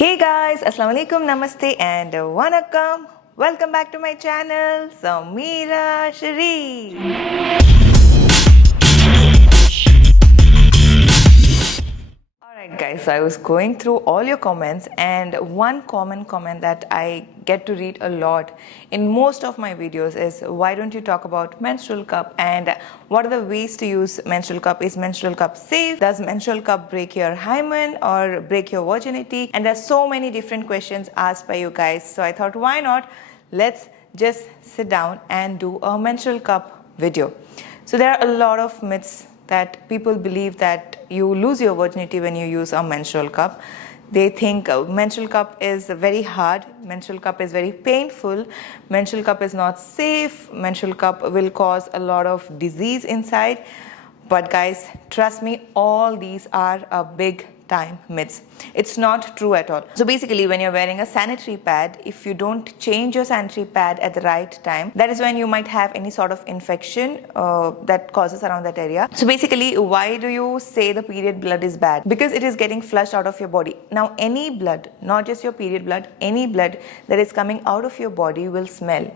Hey guys, Assalamu alaikum, namaste and vanakkam. Welcome back to my channel, Sameera Sherief. Alright guys, so I was going through all your comments and one common comment that I get to read a lot in most of my videos is why don't you talk about menstrual cup and what are the ways to use menstrual cup? Is menstrual cup safe? Does menstrual cup break your hymen or break your virginity? And there's so many different questions asked by you guys. So I thought why not? Let's just sit down and do a menstrual cup video. So there are a lot of myths that people believe that you lose your virginity when you use a menstrual cup. They think menstrual cup is very hard, menstrual cup is very painful, menstrual cup is not safe, menstrual cup will cause a lot of disease inside. But guys, trust me, all these are a big time myths. It's not true at all. So basically, when you're wearing a sanitary pad, if you don't change your sanitary pad at the right time, that is when you might have any sort of infection that causes around that area. So basically, why do you say the period blood is bad? Because it is getting flushed out of your body. Now, any blood, not just your period blood, any blood that is coming out of your body will smell.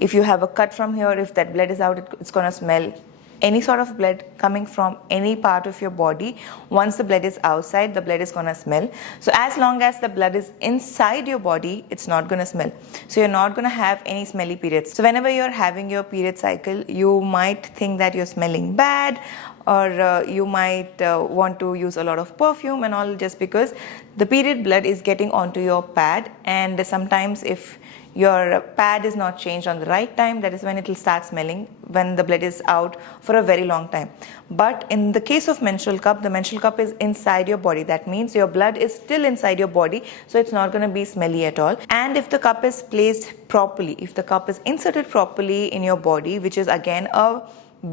If you have a cut from here, if that blood is out, it's gonna smell. Any sort of blood coming from any part of your body, once the blood is outside, the blood is gonna smell. So as long as the blood is inside your body, it's not gonna smell. So you're not gonna have any smelly periods. So whenever you're having your period cycle, you might think that you're smelling bad, or you might want to use a lot of perfume and all, just because the period blood is getting onto your pad. And sometimes if your pad is not changed on the right time, that is when it will start smelling, when the blood is out for a very long time. But in the case of menstrual cup, the menstrual cup is inside your body. That means your blood is still inside your body, so it's not going to be smelly at all. And if the cup is placed properly, if the cup is inserted properly in your body, which is again a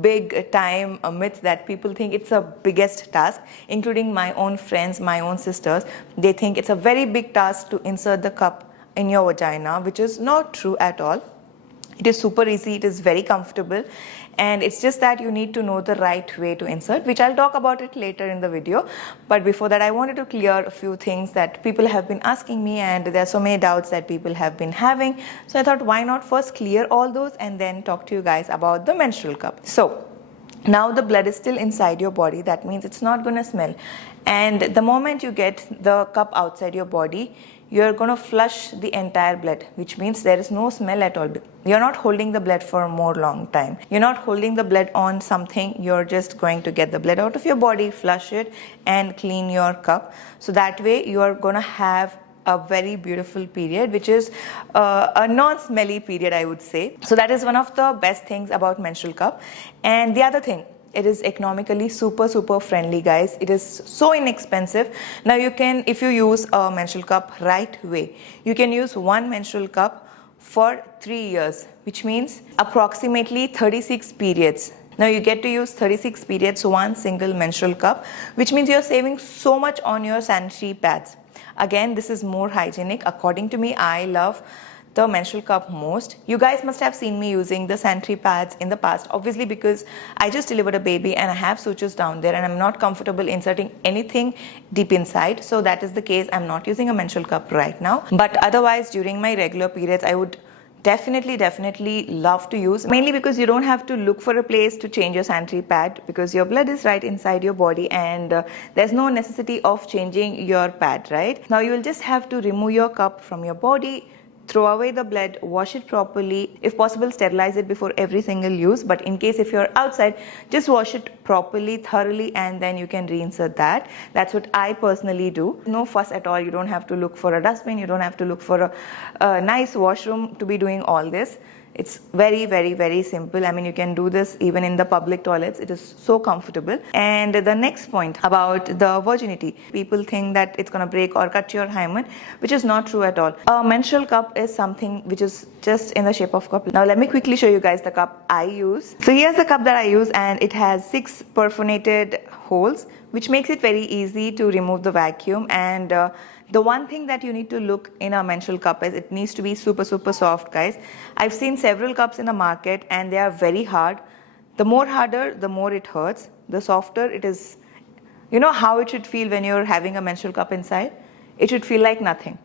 big time a myth that people think it's a biggest task, including my own friends, my own sisters. They think it's a very big task to insert the cup in your vagina, which is not true at all. It is super easy, it is very comfortable, and it's just that you need to know the right way to insert, which I'll talk about it later in the video. But before that, I wanted to clear a few things that people have been asking me, and there are so many doubts that people have been having. So I thought why not first clear all those and then talk to you guys about the menstrual cup. So now the blood is still inside your body, that means it's not going to smell. And the moment you get the cup outside your body, you're going to flush the entire blood, which means there is no smell at all. You're not holding the blood for a more long time. You're not holding the blood on something. You're just going to get the blood out of your body, flush it, and clean your cup. So that way you are going to have a very beautiful period, which is a non-smelly period, I would say. So that is one of the best things about menstrual cup. And the other thing, it is economically super friendly, guys. It is so inexpensive. Now you can, if you use a menstrual cup right way, you can use one menstrual cup for 3 years, which means approximately 36 periods. Now you get to use 36 periods, one single menstrual cup, which means you're saving so much on your sanitary pads. Again, this is more hygienic. According to me, I love the menstrual cup most. You guys must have seen me using the sanitary pads in the past, obviously because I just delivered a baby and I have sutures down there and I'm not comfortable inserting anything deep inside. So that is the case. I'm not using a menstrual cup right now. But otherwise, during my regular periods, I would definitely love to use, mainly because you don't have to look for a place to change your sanitary pad, because your blood is right inside your body and there's no necessity of changing your pad, right? Now you will just have to remove your cup from your body, throw away the blood, wash it properly. If possible, sterilize it before every single use. But in case if you're outside, just wash it properly, thoroughly, and then you can reinsert that. That's what I personally do. No fuss at all. You don't have to look for a dustbin. You don't have to look for a nice washroom to be doing all this. It's very simple. I mean, you can do this even in the public toilets. It is so comfortable. And the next point about the virginity. People think that it's going to break or cut your hymen, which is not true at all. A menstrual cup is something which is just in the shape of cup. Now let me quickly show you guys the cup I use. So here's the cup that I use, and it has 6 perforated holes, which makes it very easy to remove the vacuum. And the one thing that you need to look in a menstrual cup is it needs to be super soft, guys. I've seen several cups in the market and they are very hard. The more harder, the more it hurts. The softer it is, you know how it should feel when you're having a menstrual cup inside? it should feel like nothing.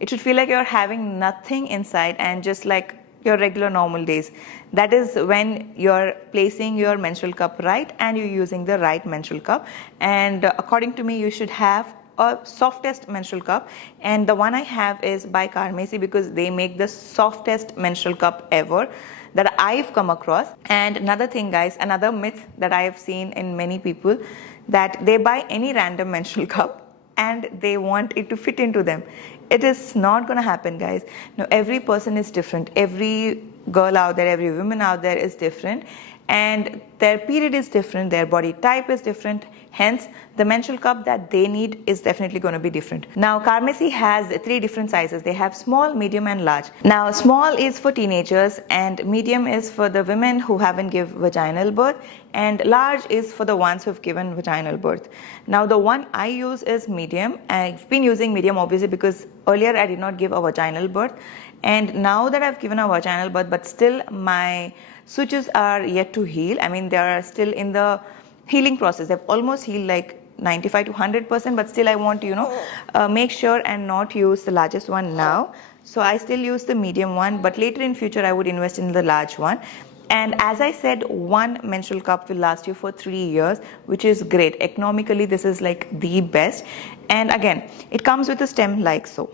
It should feel like you're having nothing inside and just like your regular normal days. That is when you're placing your menstrual cup right and you're using the right menstrual cup. And according to me, you should have a softest menstrual cup, and the one I have is by Carmesi because they make the softest menstrual cup ever that I've come across. And another thing, guys, another myth that I have seen in many people, that they buy any random menstrual cup and they want it to fit into them. It is not going to happen, guys. Now, every person is different. Every girl out there, every woman out there is different, and their period is different, their body type is different. Hence, the menstrual cup that they need is definitely going to be different. Now, Carmesi has 3 different sizes. They have small, medium and large. Now, small is for teenagers and medium is for the women who haven't given vaginal birth, and large is for the ones who have given vaginal birth. Now, the one I use is medium. I've been using medium obviously because earlier I did not give a vaginal birth, and now that I've given a vaginal birth, but still my sutures are yet to heal. I mean, they are still in the healing process. They've almost healed like 95 to 100%, but still I want to make sure and not use the largest one now. So I still use the medium one, but later in future I would invest in the large one. And as I said, one menstrual cup will last you for 3 years, which is great. Economically, this is like the best. And again, it comes with a stem like so.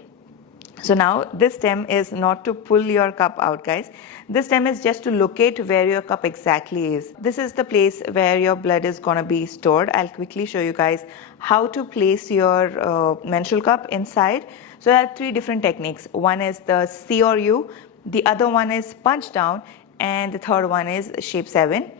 So now this stem is not to pull your cup out, guys. This stem is just to locate where your cup exactly is. This is the place where your blood is gonna be stored. I'll quickly show you guys how to place your menstrual cup inside. So there are 3 different techniques. One is the C or U, the other one is punch down, and the third one is shape 7.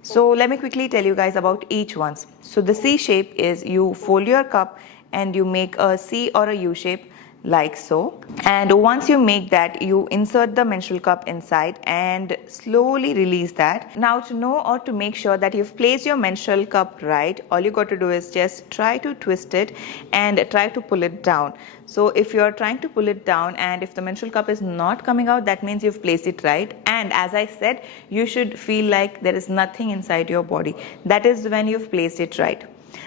So let me quickly tell you guys about each one. So the C shape is you fold your cup and you make a C or a U shape like so, and once you make that, you insert the menstrual cup inside and slowly release that. Now, to know or to make sure that you've placed your menstrual cup right, all you got to do is just try to twist it and try to pull it down. So if you're trying to pull it down and if the menstrual cup is not coming out, that means you've placed it right. And as I said, you should feel like there is nothing inside your body. That is when you've placed it right.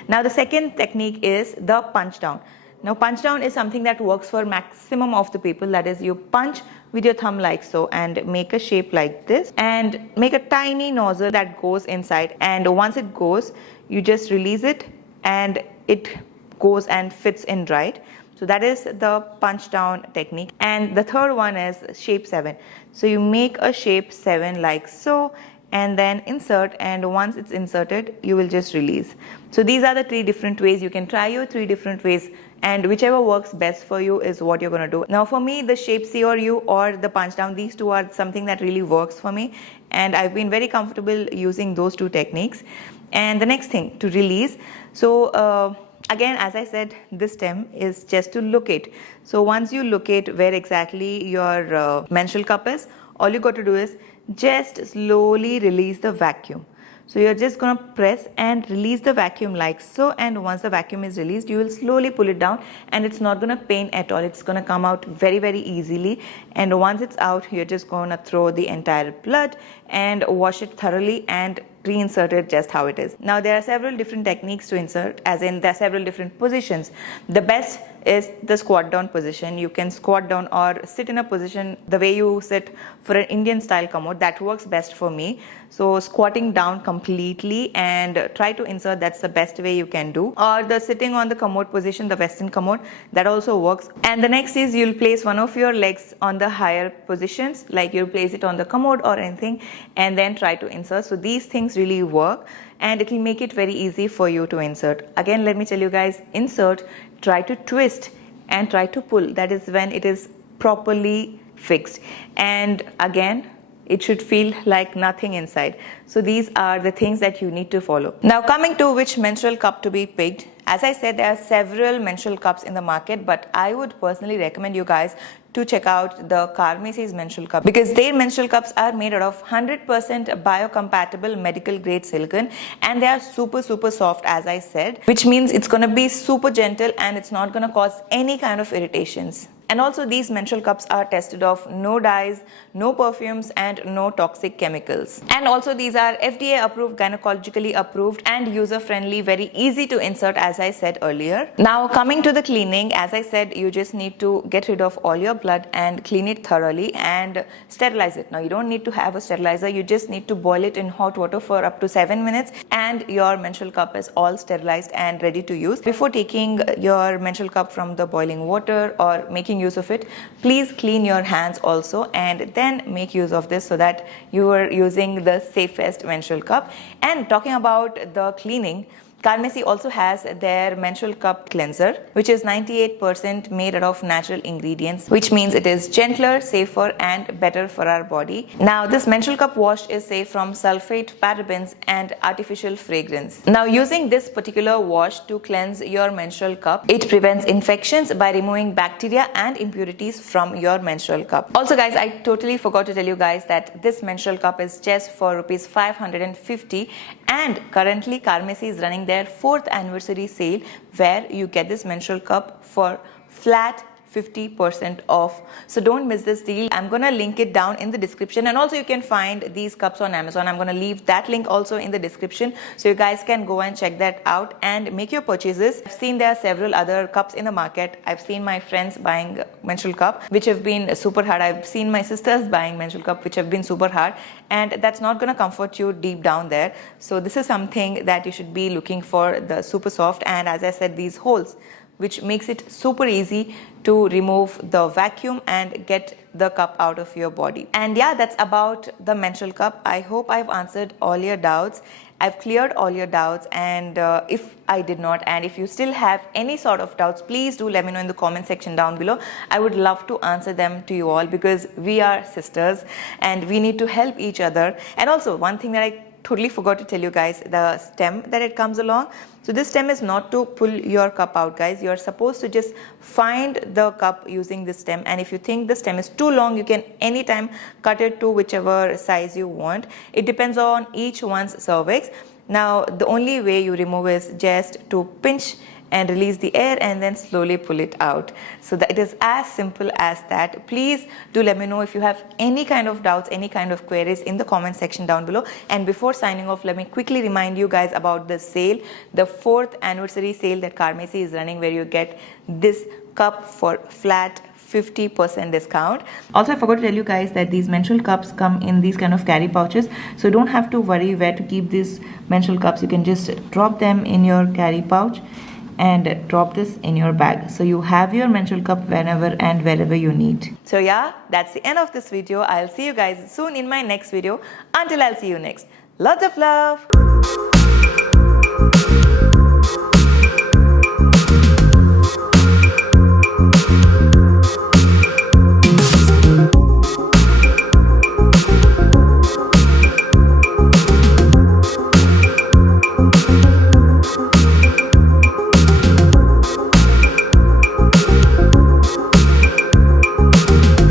Now, the second technique is the punch down. Now, punch down is something that works for maximum of the people. That is, you punch with your thumb like so and make a shape like this and make a tiny nozzle that goes inside. And once it goes, you just release it and it goes and fits in right. So that is the punch down technique. And the third one is shape 7. So you make a shape 7 like so and then insert, and once it's inserted, you will just release. So these are the 3 different ways. You can try your 3 different ways, and whichever works best for you is what you're going to do. Now, for me, the shape C or U or the punch down, these 2 are something that really works for me, and I've been very comfortable using those 2 techniques. And the next thing, to release. So again, as I said, this stem is just to locate. So once you locate where exactly your menstrual cup is, all you got to do is just slowly release the vacuum. So you're just going to press and release the vacuum like so, and once the vacuum is released, you will slowly pull it down and it's not going to pain at all. It's going to come out very, very easily. And once it's out, you're just going to throw the entire blood and wash it thoroughly and reinsert it just how it is. Now, there are several different techniques to insert, as in there are several different positions. The best is the squat down position. You can squat down or sit in a position the way you sit for an Indian style commode. That works best for me. So squatting down completely and try to insert, that's the best way you can do. Or the sitting on the commode position, the western commode, that also works. And the next is you'll place one of your legs on the higher positions, like you'll place it on the commode or anything, and then try to insert. So these things really work and it will make it very easy for you to insert. Again, let me tell you guys, insert, try to twist and try to pull. That is when it is properly fixed. And again, it should feel like nothing inside. So these are the things that you need to follow. Now, coming to which menstrual cup to be picked. As I said, there are several menstrual cups in the market, but I would personally recommend you guys to check out the Carmesi's menstrual cup, because their menstrual cups are made out of 100% biocompatible medical grade silicone, and they are super soft, as I said, which means it's going to be super gentle and it's not going to cause any kind of irritations. And also these menstrual cups are tested of no dyes, no perfumes and no toxic chemicals. And also these are FDA approved, gynecologically approved and user friendly, very easy to insert as I said earlier. Now coming to the cleaning, as I said, you just need to get rid of all your blood and clean it thoroughly and sterilize it. Now you don't need to have a sterilizer, you just need to boil it in hot water for up to 7 minutes and your menstrual cup is all sterilized and ready to use. Before taking your menstrual cup from the boiling water or making use of it, please clean your hands also and then make use of this so that you are using the safest menstrual cup. And talking about the cleaning, Carmesi also has their menstrual cup cleanser, which is 98% made out of natural ingredients, which means it is gentler, safer and better for our body. Now this menstrual cup wash is safe from sulfate, parabens and artificial fragrance. Now using this particular wash to cleanse your menstrual cup, it prevents infections by removing bacteria and impurities from your menstrual cup. Also guys, I totally forgot to tell you guys that this menstrual cup is just for rupees 550 and currently Carmesi is running their 4th anniversary sale where you get this menstrual cup for flat 50% off. So don't miss this deal. I'm gonna link it down in the description and also you can find these cups on Amazon. I'm gonna leave that link also in the description so you guys can go and check that out and make your purchases. I've seen there are several other cups in the market. I've seen my friends buying menstrual cup which have been super hard. I've seen my sisters buying menstrual cup which have been super hard, and that's not gonna comfort you deep down there. So this is something that you should be looking for, the super soft, and as I said, these holes which makes it super easy to remove the vacuum and get the cup out of your body. And yeah, that's about the menstrual cup. I hope I've answered all your doubts. I've cleared all your doubts, and if I did not and if you still have any sort of doubts, please do let me know in the comment section down below. I would love to answer them to you all because we are sisters and we need to help each other. And also one thing that I totally forgot to tell you guys, the stem that it comes along. So this stem is not to pull your cup out guys. You're supposed to just find the cup using this stem, and if you think the stem is too long, you can anytime cut it to whichever size you want. It depends on each one's cervix. Now the only way you remove is just to pinch and release the air and then slowly pull it out. So that it is as simple as that. Please do let me know if you have any kind of doubts, any kind of queries in the comment section down below. And before signing off, let me quickly remind you guys about the sale, the 4th anniversary sale that Carmesi is running, where you get this cup for flat 50% discount. Also, I forgot to tell you guys that these menstrual cups come in these kind of carry pouches, so don't have to worry where to keep these menstrual cups. You can just drop them in your carry pouch and drop this in your bag, so you have your menstrual cup whenever and wherever you need. So yeah, that's the end of this video. I'll see you guys soon in my next video. Until I'll see you next, lots of love.